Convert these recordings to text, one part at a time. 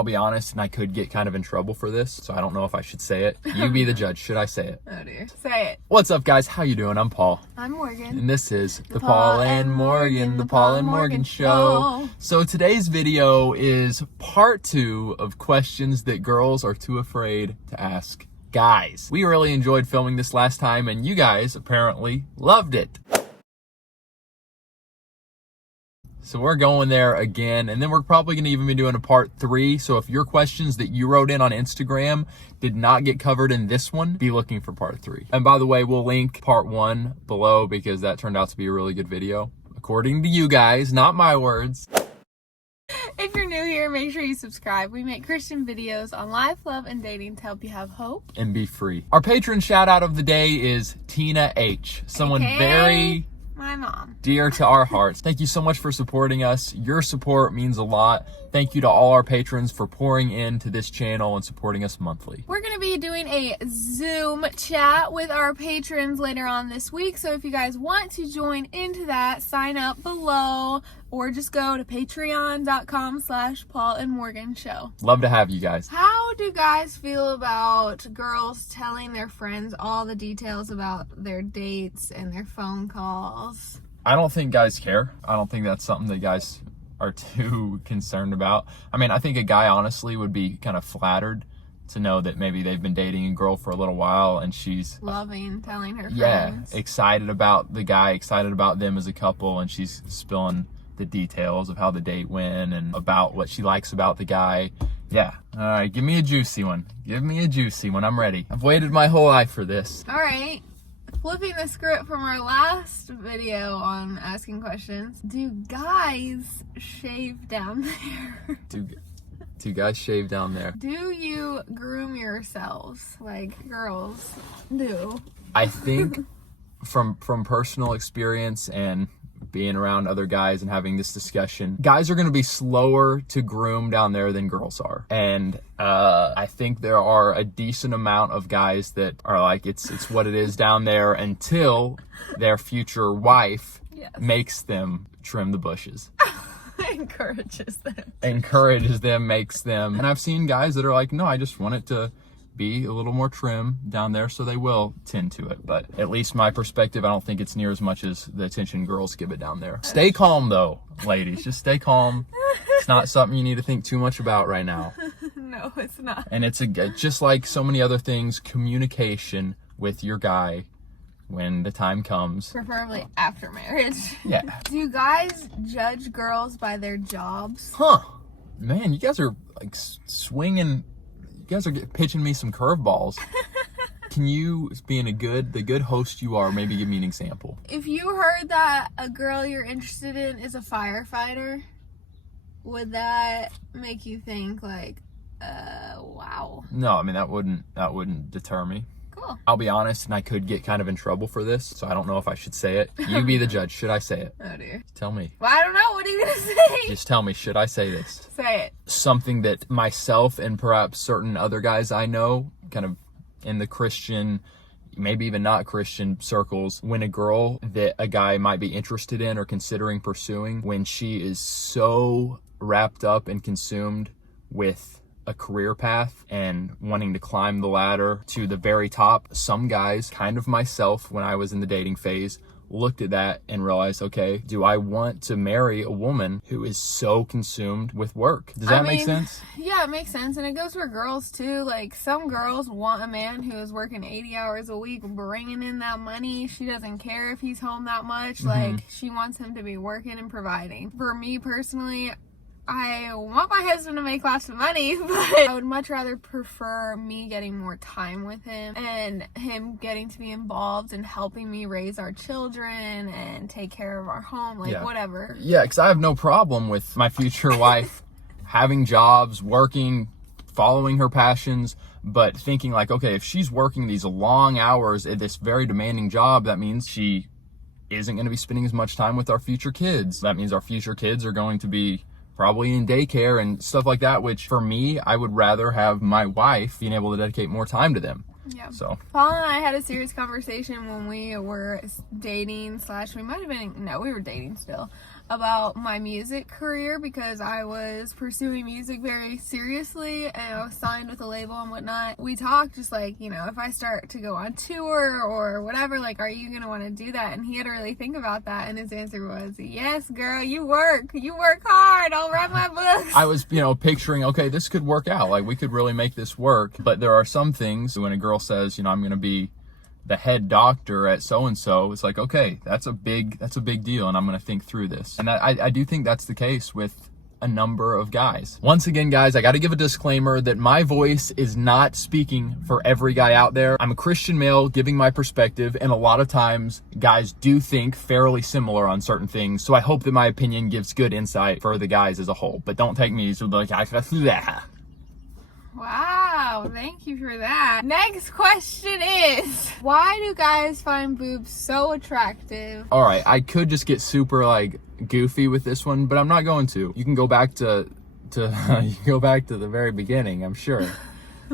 I'll be honest, and I could get kind of in trouble for this, so I don't know if I should say it. You be the judge. Should I say it? Oh dear. Say it. What's up, guys? How you doing? I'm Paul. I'm Morgan. And this is the Paul and Morgan, the Paul and Morgan Show. So today's video is part 2 of questions that girls are too afraid to ask guys. We really enjoyed filming this last time, and you guys apparently loved it. So we're going there again, and then we're probably going to even be doing a part 3. So if your questions that you wrote in on Instagram did not get covered in this one, be looking for part 3. And by the way, we'll link part 1 below because that turned out to be a really good video. According to you guys, not my words. If you're new here, make sure you subscribe. We make Christian videos on life, love, and dating to help you have hope And be free. Our patron shout out of the day is Tina H. Someone AKA very my mom. dear to our hearts. Thank you so much for supporting us. Your support means a lot. Thank you to all our patrons for pouring into this channel and supporting us monthly. We're going to be doing a Zoom chat with our patrons later on this week. So if you guys want to join into that, sign up below or just go to patreon.com/Paulandmorganshow. Love to have you guys. How do guys feel about girls telling their friends all the details about their dates and their phone calls? I don't think guys care. I don't think that's something that guys are too concerned about. I mean, I think a guy honestly would be kind of flattered to know that maybe they've been dating a girl for a little while and she's Loving telling her friends. Yeah, excited about the guy, excited about them as a couple, and she's spilling the details of how the date went and about what she likes about the guy. Yeah. All right, give me a juicy one. Give me a juicy one. I'm ready. I've waited my whole life for this. All right. Flipping the script from our last video on asking questions, do guys shave down there? Do guys shave down there? Do you groom yourselves like girls do? I think from personal experience and being around other guys and having this discussion, guys are going to be slower to groom down there than girls are. And I think there are a decent amount of guys that are like, it's what it is down there until their future wife makes them trim the bushes. Encourages them, makes them. And I've seen guys that are like, no, I just want it to be a little more trim down there, so they will tend to it. But at least my perspective, I don't think it's near as much as the attention girls give it down there. Stay calm though, ladies. Just stay calm. It's not something you need to think too much about right now. No, it's not. And it's just like so many other things, communication with your guy when the time comes. Preferably after marriage. Yeah. Do guys judge girls by their jobs? Huh. Man, you guys are like swinging. You guys are pitching me some curveballs. Can you, being the good host you are, maybe give me an example? If you heard that a girl you're interested in is a firefighter, would that make you think like, wow? No, I mean that wouldn't deter me. Cool. I'll be honest, and I could get kind of in trouble for this, so I don't know if I should say it. You be the judge. Should I say it? Oh dear. Tell me. Well, I don't know. What are you gonna say? Just tell me. Should I say this? Say it. Something that myself and perhaps certain other guys I know, kind of in the Christian, maybe even not Christian circles, when a girl that a guy might be interested in or considering pursuing, when she is so wrapped up and consumed with a career path and wanting to climb the ladder to the very top, some guys, kind of myself when I was in the dating phase, looked at that and realized, okay, do I want to marry a woman who is so consumed with work? Does that make sense? Yeah, it makes sense. And it goes for girls too. Like, some girls want a man who is working 80 hours a week, bringing in that money. She doesn't care if he's home that much. Like, she wants him to be working and providing. For me personally, I want my husband to make lots of money, but I would much rather prefer me getting more time with him and him getting to be involved in helping me raise our children and take care of our home, like whatever. Yeah, because I have no problem with my future wife having jobs, working, following her passions, but thinking like, okay, if she's working these long hours at this very demanding job, that means she isn't going to be spending as much time with our future kids. That means our future kids are going to be probably in daycare and stuff like that, which for me, I would rather have my wife being able to dedicate more time to them. Yeah. So Paul and I had a serious conversation when we were dating / we might have been, no, we were dating still. about my music career because I was pursuing music very seriously and I was signed with a label and whatnot. We talked just like, you know, if I start to go on tour or whatever, like, are you gonna want to do that? And he had to really think about that, and his answer was, yes, girl, you work hard, I'll write my books. I was, you know, picturing, okay, this could work out, like we could really make this work. But there are some things when a girl says, you know, I'm gonna be the head doctor at so-and-so, it's like, okay, that's a big deal, and I'm going to think through this. And I do think that's the case with a number of guys. Once again, guys, I got to give a disclaimer that my voice is not speaking for every guy out there. I'm a Christian male giving my perspective, and a lot of times guys do think fairly similar on certain things. So I hope that my opinion gives good insight for the guys as a whole, but don't take me to like, Wow, thank you for that. Next question is, why do guys find boobs so attractive? All right, I could just get super like goofy with this one, but I'm not going to. You can go back to you can go back to the very beginning, I'm sure.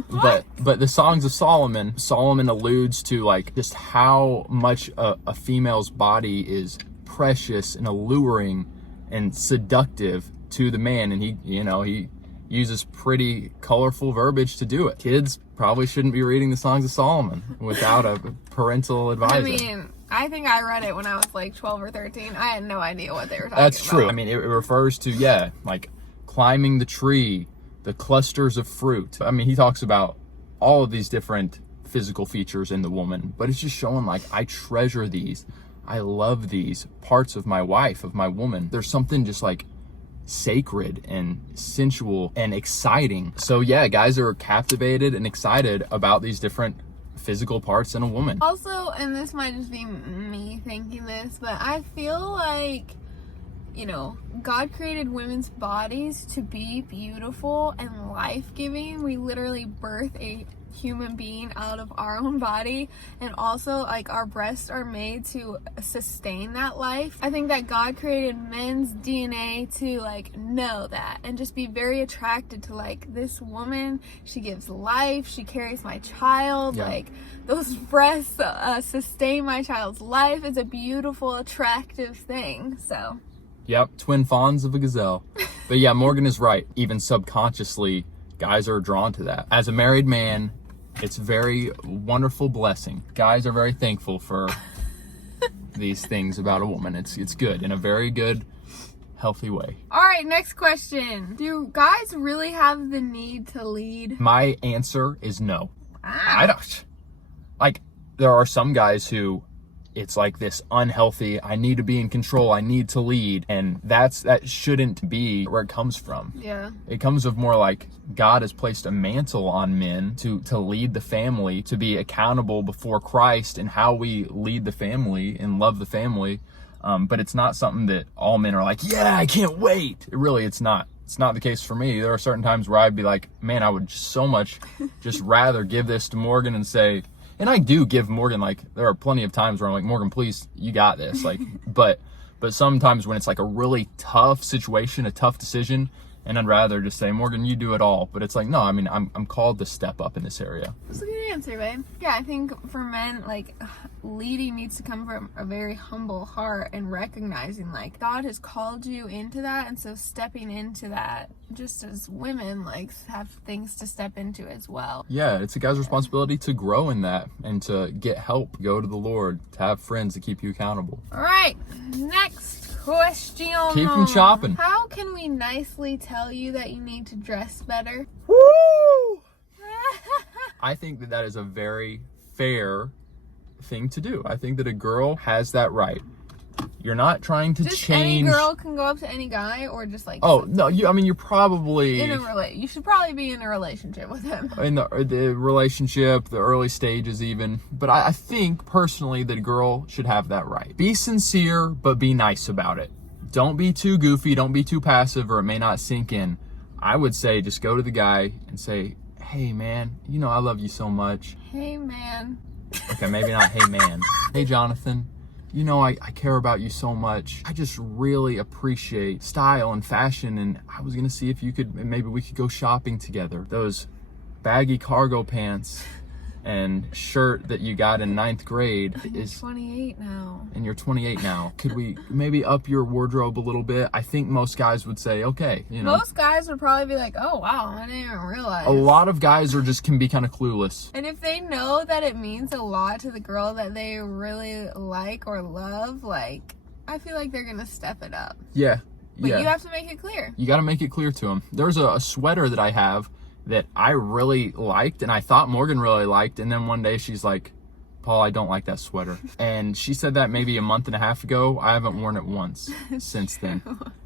But the Songs of Solomon alludes to like just how much a female's body is precious and alluring and seductive to the man, and he uses pretty colorful verbiage to do it. Kids probably shouldn't be reading the Songs of Solomon without a parental advisor. I mean, I think I read it when I was like 12 or 13. I had no idea what they were talking about. That's true. I mean, it refers to, like climbing the tree, the clusters of fruit. I mean, he talks about all of these different physical features in the woman, but it's just showing like, I treasure these. I love these parts of my wife, of my woman. There's something just like sacred and sensual and exciting. So yeah, guys are captivated and excited about these different physical parts in a woman. Also, and this might just be me thinking this, but I feel like, you know, God created women's bodies to be beautiful and life-giving. We literally birth a human being out of our own body, and also like our breasts are made to sustain that life. I think that God created men's DNA to like know that and just be very attracted to like, this woman, she gives life, she carries my child, like those breasts sustain my child's life. It's a beautiful, attractive thing. So yep, twin fawns of a gazelle. But yeah, Morgan is right. Even subconsciously, guys are drawn to that. As a married man, it's a very wonderful blessing. Guys are very thankful for these things about a woman. It's good in a very good, healthy way. All right, next question. Do guys really have the need to lead? My answer is no. Wow. I don't. Like, there are some guys who it's like this unhealthy, I need to be in control, I need to lead, and that shouldn't be where it comes from. Yeah. It comes of more like God has placed a mantle on men to lead the family, to be accountable before Christ in how we lead the family and love the family. But it's not something that all men are like, yeah, I can't wait. It's not. It's not the case for me. There are certain times where I'd be like, man, I would just so much just rather give this to Morgan and say, and I do give Morgan, like, there are plenty of times where I'm like, Morgan, please, you got this. Like, but sometimes when it's like a really tough situation, a tough decision, and I'd rather just say, Morgan, you do it all. But it's like, no, I mean, I'm called to step up in this area. That's a good answer, babe. Yeah, I think for men, like, leading needs to come from a very humble heart and recognizing, like, God has called you into that, and so stepping into that, just as women, like, have things to step into as well. Yeah, it's a guy's responsibility to grow in that and to get help, go to the Lord, to have friends to keep you accountable. All right, next question. Keep them chopping. How can we nicely tell you that you need to dress better? Woo! I think that is a very fair thing to do. I think that a girl has that right. You're not trying to just change. Any girl can go up to any guy, or just like. Oh no! You're probably in a You should probably be in a relationship with him. In the relationship, the early stages, even. But I think personally that a girl should have that right. Be sincere, but be nice about it. Don't be too goofy. Don't be too passive, or it may not sink in. I would say just go to the guy and say, "Hey man, you know I love you so much." Hey man. Okay, maybe not. Hey man. Hey Jonathan. You know, I care about you so much. I just really appreciate style and fashion, and I was gonna see if maybe we could go shopping together. Those baggy cargo pants and shirt that you got in 9th grade is 28 now. And you're 28 now. Could we maybe up your wardrobe a little bit? I think most guys would say, okay, you know. Most guys would probably be like, oh wow, I didn't even realize. A lot of guys can be kind of clueless. And if they know that it means a lot to the girl that they really like or love, like, I feel like they're gonna step it up. Yeah. But yeah. you have to make it clear. You got to make it clear to them. There's a sweater that I have that I really liked, and I thought Morgan really liked, and then one day she's like, Paul, I don't like that sweater. And she said that maybe a month and a half ago. I haven't worn it once since then.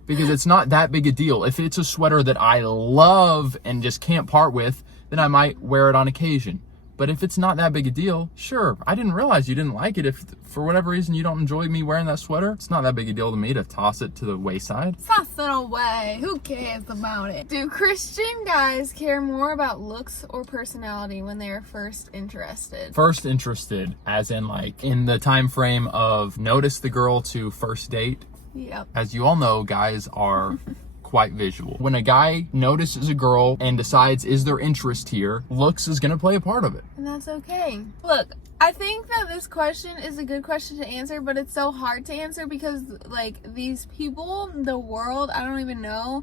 Because it's not that big a deal. If it's a sweater that I love and just can't part with, then I might wear it on occasion. But if it's not that big a deal, sure. I didn't realize you didn't like it. If for whatever reason you don't enjoy me wearing that sweater, it's not that big a deal to me to toss it to the wayside. Toss it away. Who cares about it? Do Christian guys care more about looks or personality when they are first interested? First interested, as in like in the time frame of notice the girl to first date. Yep. As you all know, guys are quite visual. When a guy notices a girl and decides is there interest here, looks is going to play a part of it. And that's okay. Look, I think that this question is a good question to answer, but it's so hard to answer because like these people, the world, I don't even know,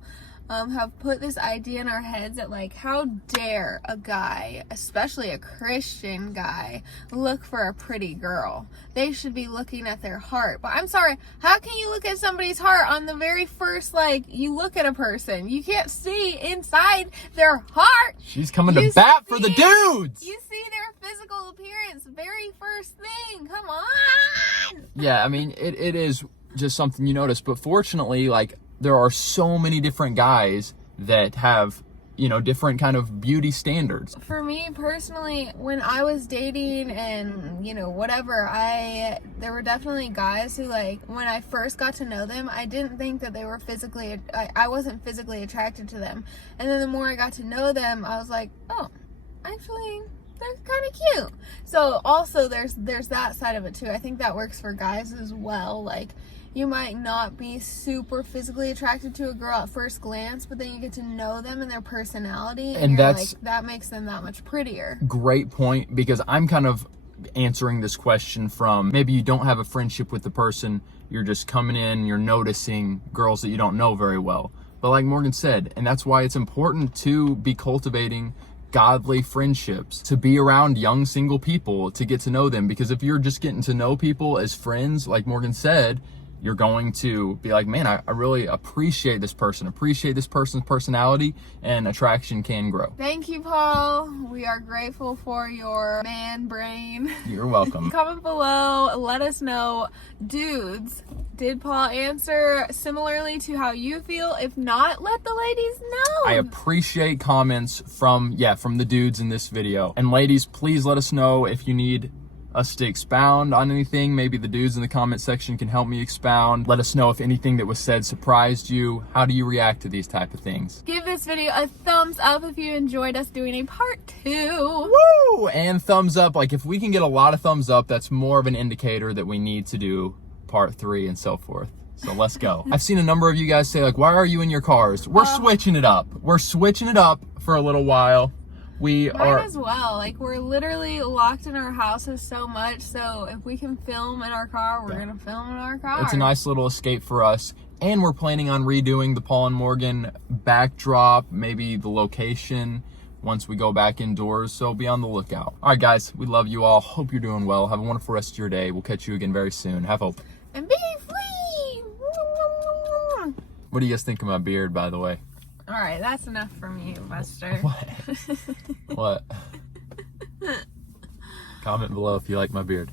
have put this idea in our heads that like, how dare a guy, especially a Christian guy, look for a pretty girl? They should be looking at their heart. But I'm sorry, how can you look at somebody's heart on the very first, like, you look at a person? You can't see inside their heart. She's coming to bat for the dudes. You see their physical appearance, very first thing. Come on. Yeah, I mean, it is just something you notice. But fortunately, like, there are so many different guys that have, you know, different kind of beauty standards. For me personally, when I was dating and, you know, whatever, there were definitely guys who, like, when I first got to know them, I didn't think that they were I wasn't physically attracted to them. And then the more I got to know them, I was like, oh, actually, they're kind of cute. So also there's that side of it too. I think that works for guys as well. Like, you might not be super physically attracted to a girl at first glance, but then you get to know them and their personality, and that makes them that much prettier. Great point, because I'm kind of answering this question from maybe you don't have a friendship with the person, you're just coming in, you're noticing girls that you don't know very well. But like Morgan said, and that's why it's important to be cultivating godly friendships, to be around young single people, to get to know them, because if you're just getting to know people as friends, like Morgan said, you're going to be like, man, I really appreciate this person's personality, and attraction can grow. Thank you, Paul. We are grateful for your man brain. You're welcome. Comment below, let us know, dudes, did Paul answer similarly to how you feel? If not, let the ladies know. I appreciate comments from the dudes in this video. And ladies, please let us know if you need us to expound on anything. Maybe the dudes in the comment section can help me expound. Let us know if anything that was said surprised you. How do you react to these type of things? Give this video a thumbs up if you enjoyed us doing a part 2. Woo! And thumbs up. Like, if we can get a lot of thumbs up, that's more of an indicator that we need to do part 3 and so forth. So let's go. I've seen a number of you guys say, like, why are you in your cars? We're switching it up. We're switching it up for a little while. Might as well. Like, we're literally locked in our houses so much, so if we can film in our car, we're gonna film in our car. It's a nice little escape for us. And we're planning on redoing the Paul and Morgan backdrop, maybe the location, once we go back indoors, so be on the lookout. All right, guys, we love you all. Hope you're doing well. Have a wonderful rest of your day. We'll catch you again very soon. Have hope. And be free! What do you guys think of my beard, by the way? All right, that's enough from you, Buster. What? Comment below if you like my beard.